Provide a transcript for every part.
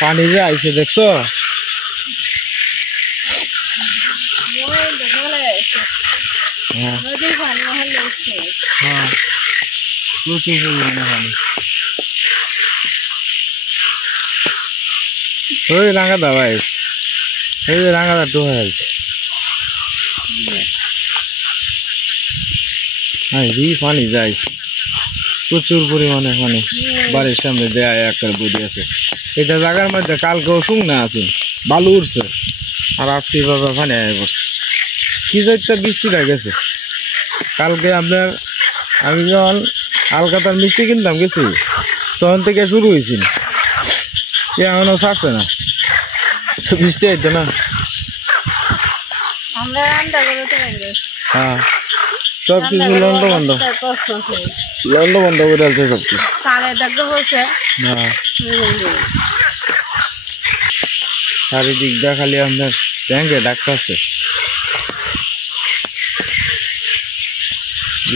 পানি যে আইছে দেখছো প্রচুর পরিমাণে পানি ওই রাঙাদা ভাইস এই যে রাঙাদা ডুবে গেছে পানি যাইছে প্রচুর পরিমাণে পানি বাড়ির সামনে দেয়া একটা বই আছে এটা জায়গার মধ্যে কালকেও শুকনা আছে বালু উঠছে আর আজকে বাবা পানি আয় পড়ছে কি যাইতে বৃষ্টিটা গেছে কালকে আপনার আমি যখন হালকাতার মিষ্টি কিনতাম গেছি তখন থেকে শুরু হয়েছিল এখনো ছাড়ছে না তো বৃষ্টি আইতো না হ্যাঁ সব কিছু লন্ড বন্ধ করে আছে সব কিছু চারিদিক দিয়ে খালি আপনার ট্যাঙ্কে ডাকতেছে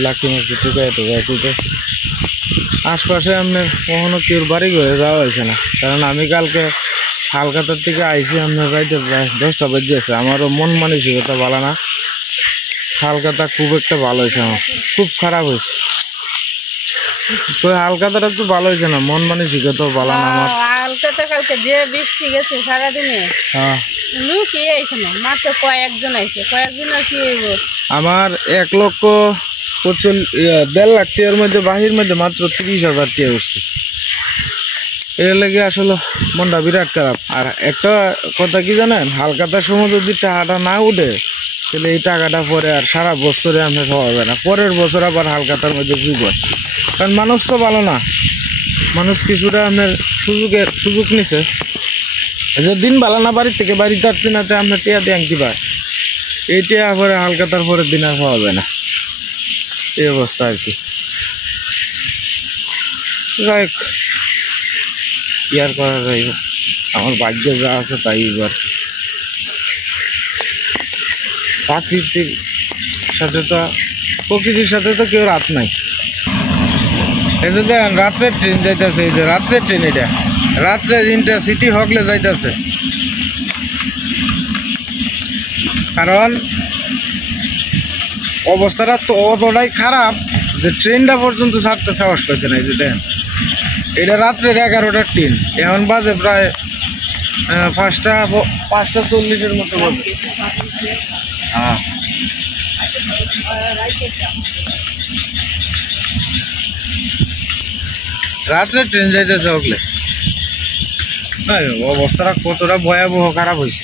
লাকি মার্কেট টুকাইতেছে আশপাশে আপনার কখনো কেউ বাড়ি ঘরে যাওয়া হয়েছে না কারণ আমি কালকে হালকাতার থেকে আইসি আপনার রাইতে প্রায় 10টা বেজে আছে আমারও মন মানসিকতা ভালো না হালকাতা খুব একটা ভালো হয়েছে আমার খুব খারাপ হয়েছে হালকাতাটা তো ভালো হয়েছে না মন মানসিকতাও ভালো না আমার হালকাতা কালকে যে বৃষ্টি গেছে সারাদিনে লুকি আইছে না মাত্র কয়েকজন আইছে কয়েকজন আর কি আমার 1,1,50,000 টাকার মধ্যে বাহির মধ্যে মাত্র 30,000 টাকা উঠছে এর লাগে আসলে মনটা বিরাট খারাপ আর একটা কথা কি জানেন হালকাতার সময় যদি টাকাটা না উঠে তাহলে এই টাকাটা পরে আর সারা বছরে আমরা পাওয়া যায় না পরের বছর আবার হালকাতার মধ্যে যুগ হয় কারণ মানুষ তো ভালো না মানুষ কিছুটা আপনার সুযোগ নিছে যে দিন ভালো না বাড়ির থেকে বাড়িতে যাচ্ছে না তো আপনার টিয়া দিয়ে কি পায় এই টিয়া পরে হালকাতার পরের দিন আর পাওয়া যায় না এই অবস্থা আর কি যাই কি আর করা যাইব আমার ভাগ্যে যা আছে তাই এবার প্রকৃতির সাথে তো কেউ রাত নাই এই যে দেখেন রাত্রের ট্রেন যাইতেছে এই যে রাত্রের ট্রেন এটা রাত্রে ইন্টারসিটি হকলে যাইতেছে কারণ অবস্থাটা তো অতটাই খারাপ যে ট্রেনটা পর্যন্ত ছাড়তে সাহস পাইছে না এই যে দেখেন এটা রাত্রের 11টার ট্রেন এখন বাজে প্রায় 5:40 মতো বাজে হ্যাঁ রাত্রে ট্রেন যাইতেছে ওগুলো অবস্থাটা কতটা ভয়াবহ খারাপ হয়েছে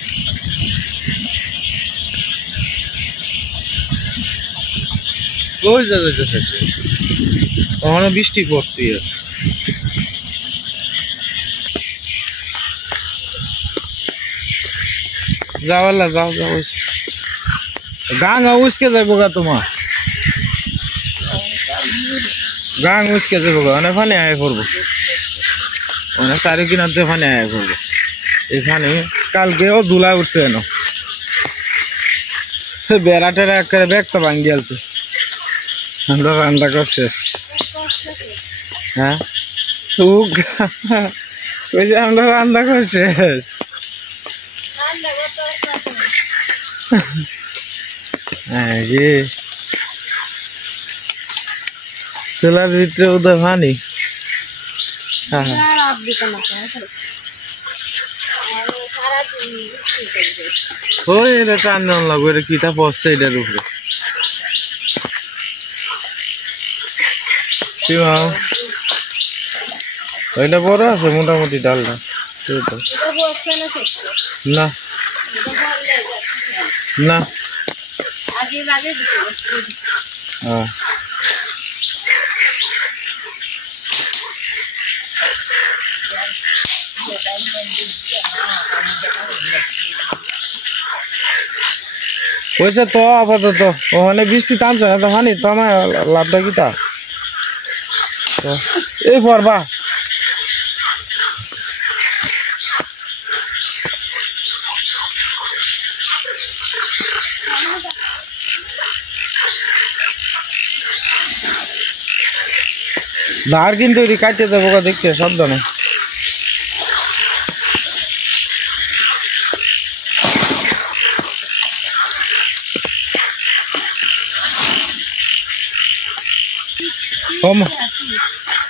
ওই যাইতেছে ওখানে বৃষ্টি পড়তেই আছে যাওয়ালা যাও গাং উসকে যাবো গা তোমার গাং উসকে যাবো গা অনেক ফানে আয় করবো অনেক চারি কিনার ফানে আয় করবো এখানে কালকেও ধুলা উঠছে এন বেড়া টেরা করে ব্যাগটা ভাঙ্গি আলছে আমরা রান্না কর শেষ হ্যাঁ ওই যে আমরা রান্না কর শেষ যে চুলার ভিতরে উদয় পানি ওই এটা টান লাগবে এটা কিতা পড়ছে এটার উপরে ওইটা বড় আছে মোটামুটি ডালটা না না হ্যাঁ হয়েছে তো আপাতত ওখানে বৃষ্টি থামছে না তো হানি তো আমার লাভটা কি তা এই পড়বা ধার কিন্তু এটি কাটতে দেবো দেখতে সাবধানে।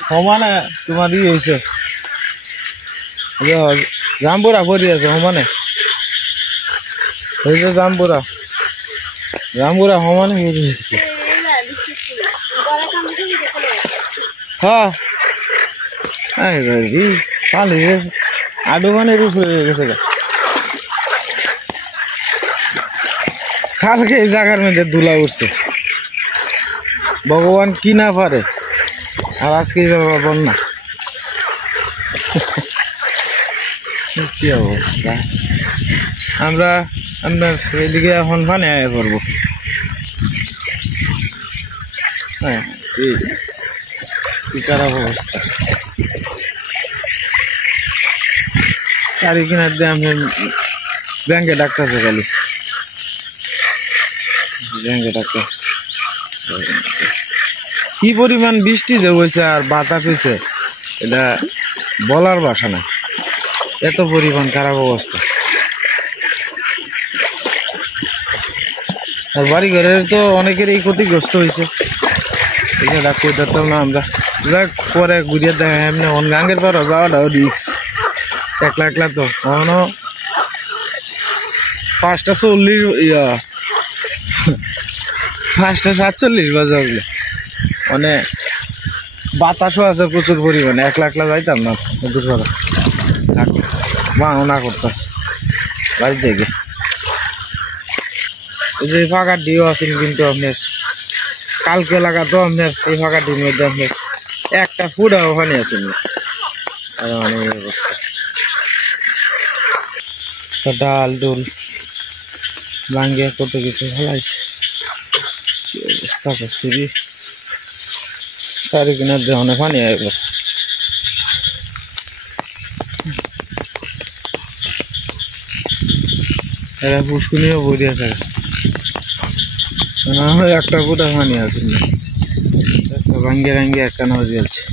সমানে তোমার ই হয়েছে জাম্বুরা ভরি আছে সমানে হয়েছে জাম্বুরা সমানে ভরি আছে। হ্যাঁ পালি আডু মানে উপরে হয়ে গেছে। কালকে এই জায়গার মধ্যে দুলা উঠছে, ভগবান কি না পারে, আর আজকে বন্যা। কি অবস্থা, আমরা আপনার এদিকে এখন পানি আয় পড়বো। হ্যাঁ কি খারাপ অবস্থা, চারি কিনার দিয়ে আপনার ব্যাংকে ডাকতেছে, খালি ব্যাংকে ডাকতেছে। কি পরিমাণ বৃষ্টি যে হয়েছে আর বাতাস হয়েছে এটা বলার ভাষা না, এত পরিমাণ খারাপ অবস্থা। আর বাড়ি ঘরের তো অনেকেরই ক্ষতিগ্রস্ত হয়েছে, এটা কই ধরতাম না আমরা। যাক পরে ঘুরিয়ে দেখা এমনি গাঙ্গের পর যাওয়াটাও রিক্স, একলা একলা তো। কখনো 5:40 5:47 বাজে বলে, মানে বাতাসও আছে প্রচুর পরিমাণে, একলা একলা যাইতাম না দূর করা থাক না করতেছে বাড়ির জায়গায়। এই যে ফাঁকা ডিও আছেন কিন্তু আপনার কালকে লাগাতো আপনার এই ফাঁকা ডির মধ্যে আপনার একটা ফুট ওখানে আছেন না, মানে এই অবস্থা। ডাল ডুল ভাঙ্গিয়া কত কিছু ফেলাইছে, কি অবস্থা করছে রে, চারি কিনার দিয়ে অনেক পানি হয়ে গেছে। এরা পুষ্কুনিও বই আছে, একটা ফুটা পানি আছে না, ভাঙ্গে ভাঙ্গে একটা নজ গেছে।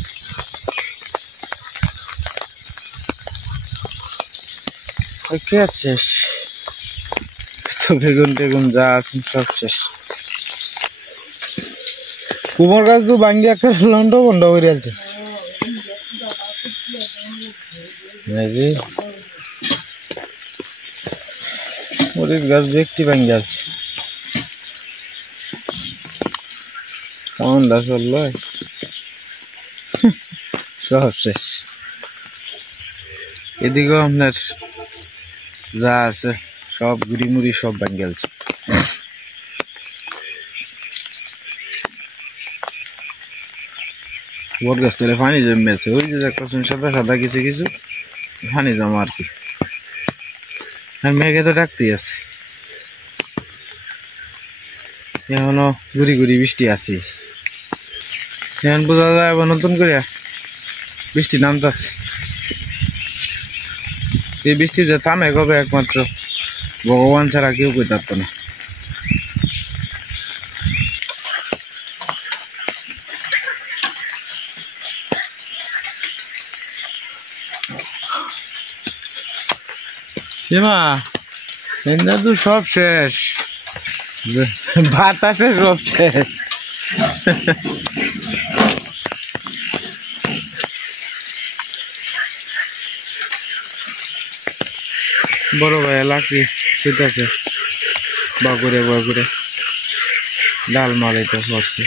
শেষ তো, বেগুন টেগুন যা আছে সব শেষ। কুমোর গাছ তো ভাঙ্গি একটা লন্ড বন্ড করে আছে, মরিচ গাছ ব্যক্তি ভাঙ্গি আছে, কেমন দাস বলল সব শেষ। এদিকেও আপনার যা আছে সব গুড়ি মুড়ি সব ভাঙ্গি আছে। বট গাছ তোলে পানি জমেছে, ওই যে সাদা সাদা কিছু কিছু পানি জমা আর কি। আর মেঘে তো ডাকতেই আছে, এখনো গুড়ি গুড়ি বৃষ্টি আছে। এখন বোঝা যায় আবার নতুন করে বৃষ্টি নামতেছে। এই বৃষ্টি যে থামে কবে একমাত্র ভগবান ছাড়া কেউ কই পারত না। তো সব শেষ, বাতাসে সব শেষ। বড় ভাই লাকড়ি শুতেছে, বাগুরে বাগুরে ডাল মালাইতে পড়ছে।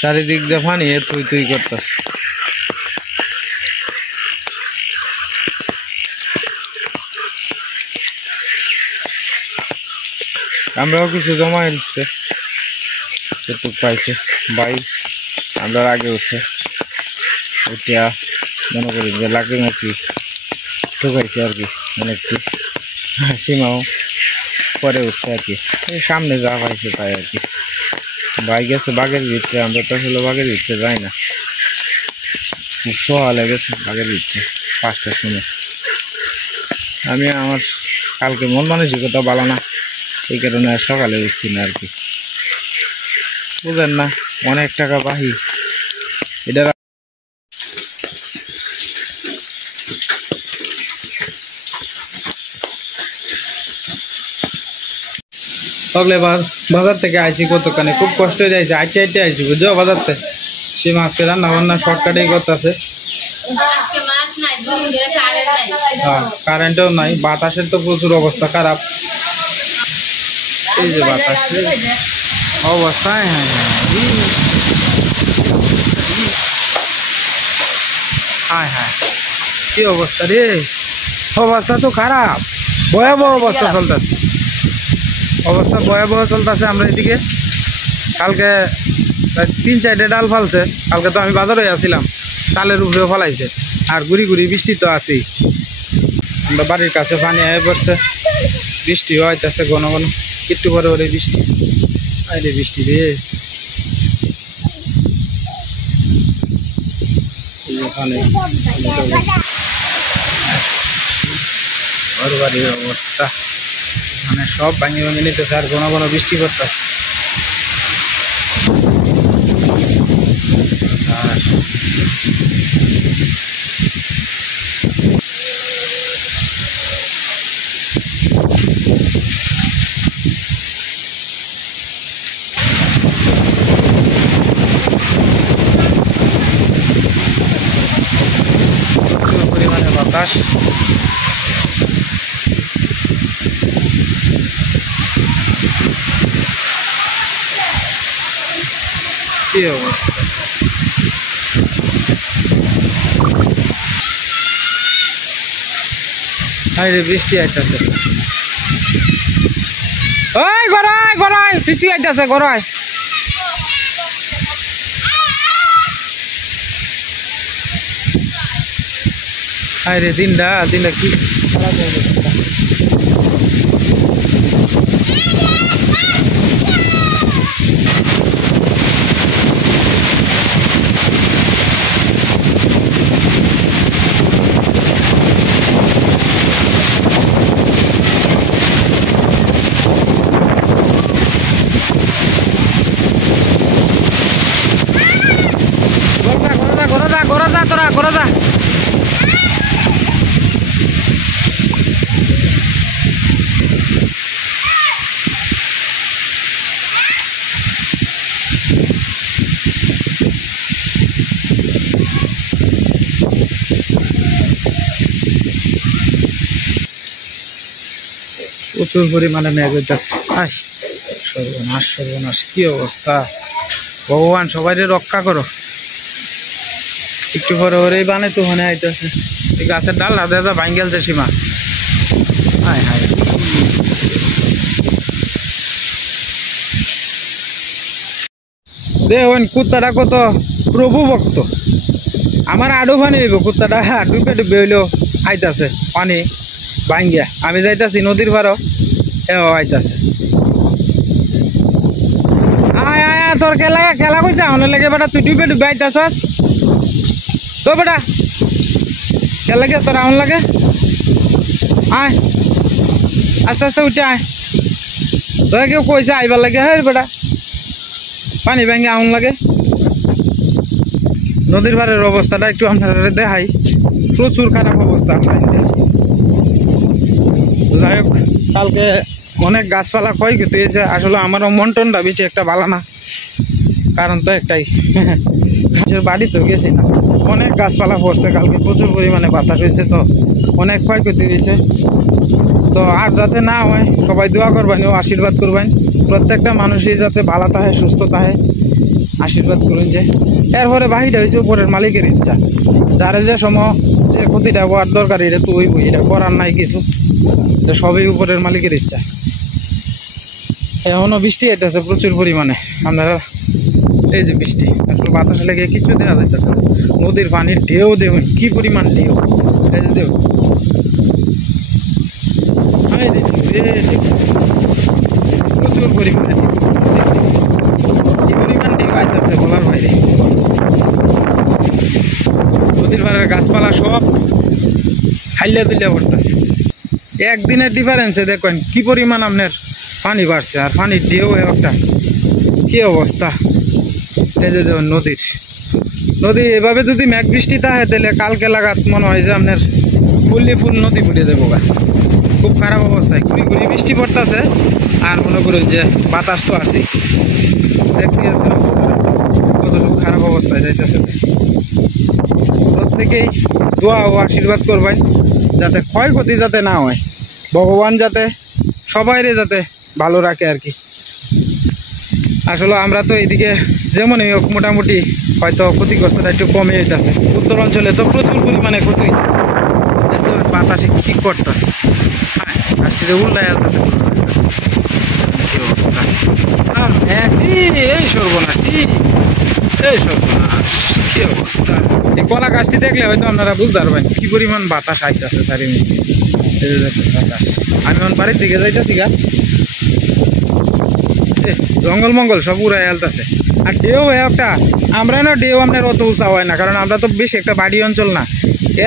চারিদিক দিয়ে পানি তুই তুই করতেছে। আমরাও কিছু জমা দিচ্ছে, একটু পাইছে ভাই, আমরা আগে উঠছে ওইটা মনে করি যে লাকড়ি মাকড়ি ঠুকাইছে আর কি, অনেকটি সীমাও পরে উঠছে আর কি। এই সামনে যা পাইছে তাই আর কি। ভাই গেছে বাঘের ভিতরে, আমরা তো আসলে বাঘের ভিতরে যাই না, খুব সকালে গেছে বাঘের ভিতরে 5টার সময়। আমি আমার কালকে মন মানসিকতা ভালো না, এই কারণে আর সকালে উঠছি না আর কি। বুঝেন না, অনেক টাকা বাহি এটা। সকালে বাজার থেকে আইছি, কতখানি খুব কষ্ট হয়ে যাইছে, আইটে আইটে আইছি বুঝছো বাজার থেকে। সে মাছকে রান্না বান্না শর্টকাটেই করতেছে। হ্যাঁ, কারেন্টও নাই, বাতাসের তো প্রচুর অবস্থা খারাপ। এই যে বাতাস অবস্থা, হ্যাঁ হ্যাঁ হ্যাঁ, কি অবস্থা রে, অবস্থা তো খারাপ, ভয়াবহ অবস্থা চলতেছে, অবস্থা ভয়াবহ চলতেছে। আমরা এদিকে কালকে 3-4টে ডাল ফালছে, কালকে তো আমি বাজারে আসছিলাম, চালের উপরেও ফলাইছে, আর গুড়ি গুড়ি বৃষ্টি তো আছেই। আমরা বাড়ির কাছে পানি হয়ে পড়ছে, বৃষ্টিও হইতেছে ঘন ঘন, একটু পরে পরে বৃষ্টি আইলে বৃষ্টি রে। ঘর বাড়ির অবস্থা মানে সব ভাঙি ভাঙি নিতেছে, আর ঘন ঘন বৃষ্টি পড়তেছে। আর প্রচুর পরিমাণে বাতাস। কি অবস্থা, আরে বৃষ্টি আইতাছে, ওই গড়াই গড়াই বৃষ্টি আইতাছে, গড়াই আরে দিনটা কি খারাপ অবস্থা। ঘরে যা প্রচুর পরিমাণে মেঘ হইতেছে। সর্বনাশ সর্বনাশ, কি অবস্থা, ভগবান সবাই রক্ষা করো। একটু পরে ওরে বানে তো মনে আইতেছে, এই গাছের ডাল হাতে ভাঙ গেলছে সীমা। হায় হায়, দেখুন কুত্তাটা কত প্রভু ভক্ত, আমার আডু পানি হইব, কুত্তাটা ডুবে ডুবে হইলেও আইতাছে পানি ভাঙ্গিয়া। আমি যাইতাছি নদীর পারও, এও আইতাছে। আয় আয় তোর খেলা কইছে আমার লাগে বেটা, তুই ডুবে ডুবে আইতাছস তো বেটা, খেলা লাগে তোর আমার লাগে। আয় আস্তে আস্তে উঠে আয়, তোরা কেউ কইছে আইবার লাগে, হ্যাঁ বেটা পানি ভাঙ্গে আউন লাগে। নদীর পাড়ের অবস্থাটা একটু আপনারা দেখাই, প্রচুর খারাপ অবস্থা। যাই হোক, কালকে অনেক গাছপালা ক্ষয়ক্ষতি হয়েছে। আসলে আমারও মন টনটা বেশি একটা ভালো না, কারণ তো একটাই, গাছের বাড়ি তো গেছি না, অনেক গাছপালা পড়ছে কালকে, প্রচুর পরিমাণে বাতাস হয়েছে, তো অনেক ক্ষয়ক্ষতি হয়েছে। তো আর যাতে না হয় সবাই দোয়া করবেন ও আশীর্বাদ করবেন, প্রত্যেকটা মানুষই যাতে ভালো থাকে সুস্থ থাকে, আশীর্বাদ করুন। যে এরপরে বাহিটা হয়েছে উপরের মালিকের ইচ্ছা, যারা যে সময় যে ক্ষতিটা হওয়ার দরকার এটা তো হইবই, এটা করার নাই কিছু, এটা সবই উপরের মালিকের ইচ্ছা। এখনও বৃষ্টি আইতেছে প্রচুর পরিমাণে, আপনারা এই যে বৃষ্টি, আসলে বাতাস লেগে কিছু দেখা যাইতেছে না। নদীর পানির ঢেউ দেখুন কি পরিমাণ ঢেউ, এই যে দেখুন প্রচুর পরিমাণে কি পরিমাণ ঢেউ আইতেছে বলার বাইরে। নদীর পাড়ের গাছপালা সব হাইলে দিলে পড়তেছে, একদিনের ডিফারেন্সে দেখুন কি পরিমাণ আপনার পানি বাড়ছে, আর পানির ঢেউ একটা কি অবস্থা। এই যে দেখুন নদী এভাবে যদি মেঘ বৃষ্টি থাকে তাহলে কালকে লাগাত মনে হয় যে আপনার ফুল নদী ফুটে যাবো গা। খুব খারাপ অবস্থায় ঘুরি বৃষ্টি পড়তেছে আর মনে করুন যে বাতাস তো আছে, দেখতে আছেন কতটুকু খারাপ অবস্থায় যাইতেছে। প্রত্যেকেই দোয়া ও আশীর্বাদ করবেন যাতে ক্ষয়ক্ষতি যাতে না হয়, ভগবান যাতে সবাইরে যাতে ভালো রাখে আর কি। আসলে আমরা তো এইদিকে যেমনই হোক মোটামুটি হয়তো ক্ষতিগ্রস্তটা একটু কমে যেতেছে, উত্তর অঞ্চলে তো প্রচুর পরিমাণে ক্ষতি হইতেছে। বাতাসে কি করতেছে, গাছটিতে উল্লাই আসতেছে, কি অবস্থা। এই সর্বনাশ কি অবস্থা। এই কলা গাছটি দেখলে হয়তো আপনারা বুঝতে পারবেন কি পরিমাণ বাতাস আইতেছে চারিদিকে। বাতাস আমি আমার বাড়ির দিকে যাইতেছি গা, জঙ্গল মঙ্গল সব উড়াই আলতেছে। আর ঢেউ একটা আমরা না ঢেউ আপনার অত উঁচা হয় না, কারণ আমরা তো বেশি একটা বাড়ি অঞ্চল না।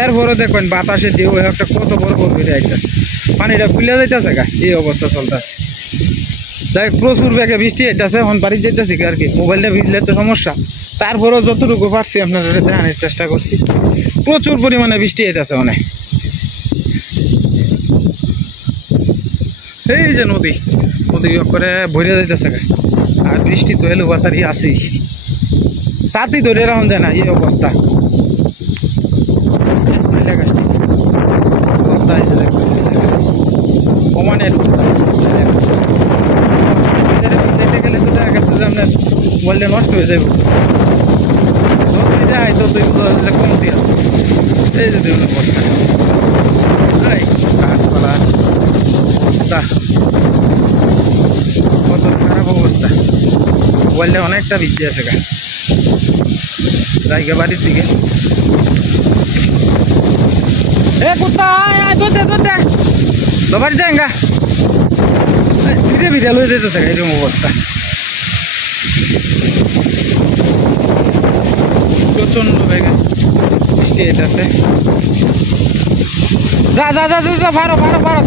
এরপরও দেখবেন বাতাসে ঢেউ একটা কত বড় বেড়ে আইতেছে, পানিটা ফুলে যাইতেছে গা, এই অবস্থা চলতেছে। যাই প্রচুর বেগে বৃষ্টি আইতেছে, এখন বাড়ি যাইতেছি আর কি। মোবাইলটা ভিজলে তো সমস্যা, তারপরেও যতটুকু পারছি আপনারা দেখানোর চেষ্টা করছি। প্রচুর পরিমাণে বৃষ্টি আইতেছে অনেক। এই যে নদী করে ভরে যাইতেছে গা, আর বৃষ্টি তো এলো বাতারি আছেই, ছাতি ধরে রাখুন যায় না এই অবস্থা। অবস্থা হয়েছে দেখবেন কমানের পিছাইতে গেলে তো দেখা গেছে যে আপনার মোবাইলটা নষ্ট হয়ে যাবে। যতই দেয় ততই কমতি আছে। এই যে দেখুন অবস্থা, গাছপালা অবস্থা কত খারাপ অবস্থা। মোবাইলটা অনেকটা ভিজে আছে গা, জায়গা বাড়ির দিকে। কুত্তা দুধ দে বাবার যায়গা, সিরে বিড়াল হয়ে যেতেছে এরকম অবস্থা। প্রচন্ড বেগে বৃষ্টি এটাছে। যা যা যা যা ভারো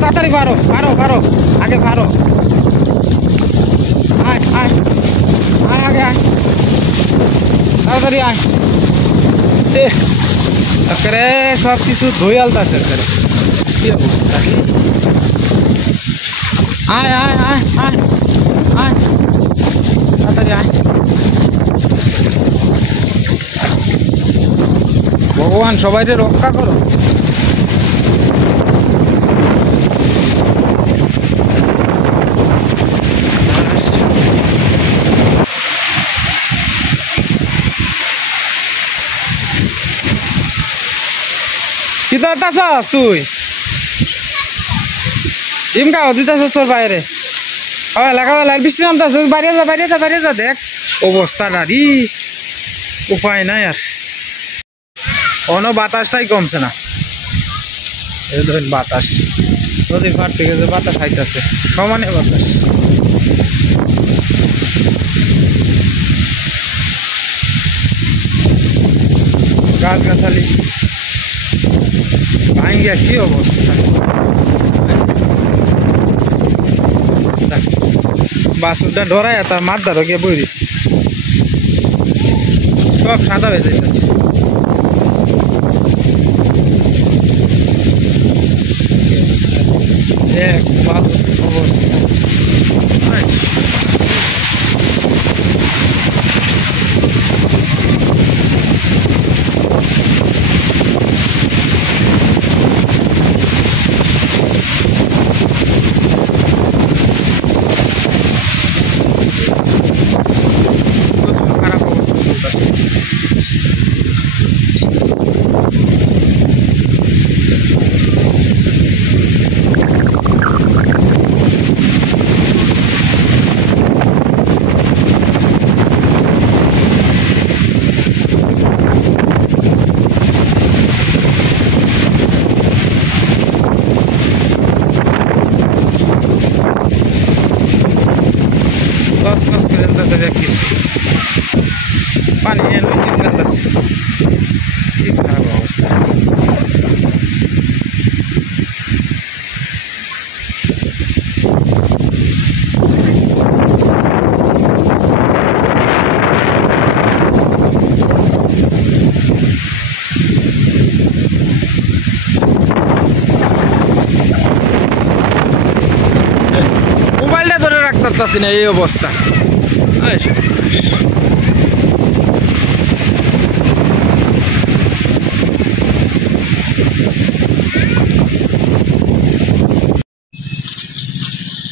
তাড়াতাড়ি ভারো আগে ভারো, আয় আগে আয়, তাড়াতাড়ি আয়। একেবারে সব কিছু ধুই আলতাছে একেবারে, কি অবস্থা। আয় তাড়াতাড়ি আয়। ভগবান সবাইকে রক্ষা করো। কি দিতাছস তুই, ডিম খাও দিতাছস তোর বাইরে? লেখাবেলা বৃষ্টি নামতাছে, বাইরে যা দেখ অবস্থাটা রি, উপায় নাই আর। কোনো বাতাসটাই কমছে না, এই ধরেন বাতাস নদীর পাড় থেকে যে বাতাস আইতাছে, সমানে বাতাস। গাছগাছালি ভাঙ্গিয়া কি অবস্থা। বাসুরটা ডরায় তার মারদারও গিয়ে বই দিছে, সব সাদা হয়ে যাইতেছে। এক ভালো অবস্থা। খারাপ অবস্থা চলতেছে। লস করে ফেলতেছে ব্যাগ কিছু, পানি এনে ফেলতেছে, কি খারাপ অবস্থা। পারতাছি না, এই অবস্থা।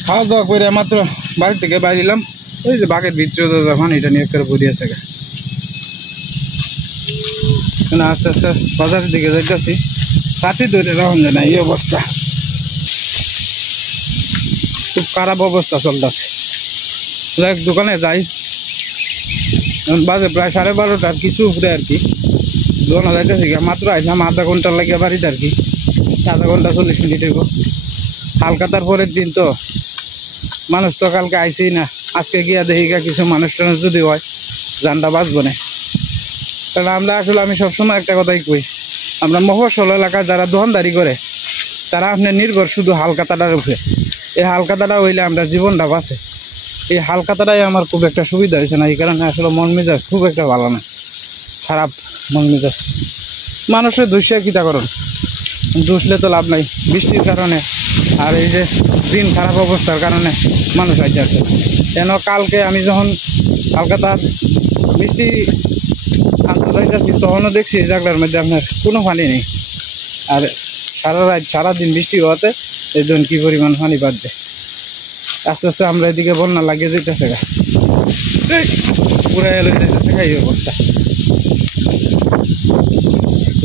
খাওয়া দাওয়া করে মাত্র বাড়ি থেকে বাইরিলাম, ওই যে বাঘের ভিতরে তো যখন এটা নিয়ে করে পড়িয়েছে গা। আস্তে আস্তে বাজারের দিকে যাইতেছি, সাথে ধরে রাখুন যায় না, এই অবস্থা, খুব খারাপ অবস্থা চলতেছে। যাই দোকানে যাই, বাজে প্রায় 12:30 কিছু উপরে আর কি। দোকানে যাইতেছি গা, মাত্র আইলাম আধা ঘন্টার লাগে বাড়িতে আর কি, আধা ঘন্টা 40 মিনিট হইব। হালকাতার পরের দিন তো মানুষ তো কালকে আইসেই না, আজকে গিয়া দেখি গা কিছু মানুষ টানুষ যদি হয় জানটা বাঁচবো না। কারণ আমরা আসলে, আমি সবসময় একটা কথাই কই, আমরা মফস্বল এলাকায় যারা দোকানদারি করে তারা আপনার নির্ভর শুধু হালকাতাটার উপরে। এই হালকাতাটা হইলে আমরা জীবনটা বাঁচে। এই হালকাতাটাই আমার খুব একটা সুবিধা হয়েছে না, এই কারণে আসলে মন মেজাজ খুব একটা ভালো না, খারাপ মন মেজাজ। মানুষের দুষ্যা কিতা করুন, দুষলে তো লাভ নাই, বৃষ্টির কারণে আর এই যে দিন খারাপ অবস্থার কারণে মানুষ আইতে আসে। কেন কালকে আমি যখন কলকাতার বৃষ্টি আনতে যাইতেছি তখনও দেখছি এই জায়গার মধ্যে আপনার কোনো পানি নেই, আর সারা রাত সারাদিন বৃষ্টি হওয়াতে এই জন্য কী পরিমাণ পানি বাড়ছে। আস্তে আস্তে আমরা এদিকে বন্যা লাগিয়ে যেতেছে গা, পুরা এলো যেতেছে গা, এই অবস্থা।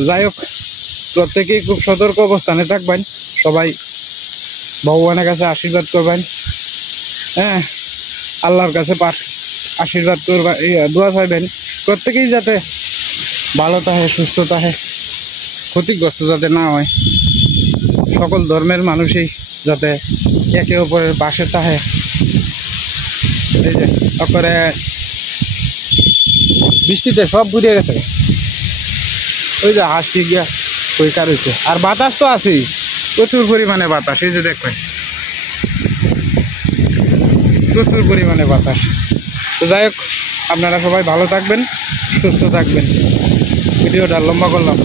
যাই হোক, প্রত্যেকেই খুব সতর্ক অবস্থানে থাকবেন, সবাই ভগবানের কাছে আশীর্বাদ করবেন, হ্যাঁ, আল্লাহর কাছে আশীর্বাদ করবেন, দোয়া চাইবেন প্রত্যেকেই যাতে ভালো থাকে, সুস্থ থাকে, ক্ষতিগ্রস্ত যাতে না হয়। সকল ধর্মের মানুষই যাতে একে অপরের পাশে থাকে। এই যে করে বৃষ্টিতে সব বুড়িয়ে গেছে, ওই যে হাঁসটি গিয়া পরিষ্কার হয়েছে। আর বাতাস তো আছেই, প্রচুর পরিমাণে বাতাস, এই যে দেখবেন প্রচুর পরিমাণে বাতাস। তো যাই হোক, আপনারা সবাই ভালো থাকবেন, সুস্থ থাকবেন। ভিডিওটা লম্বা করলাম।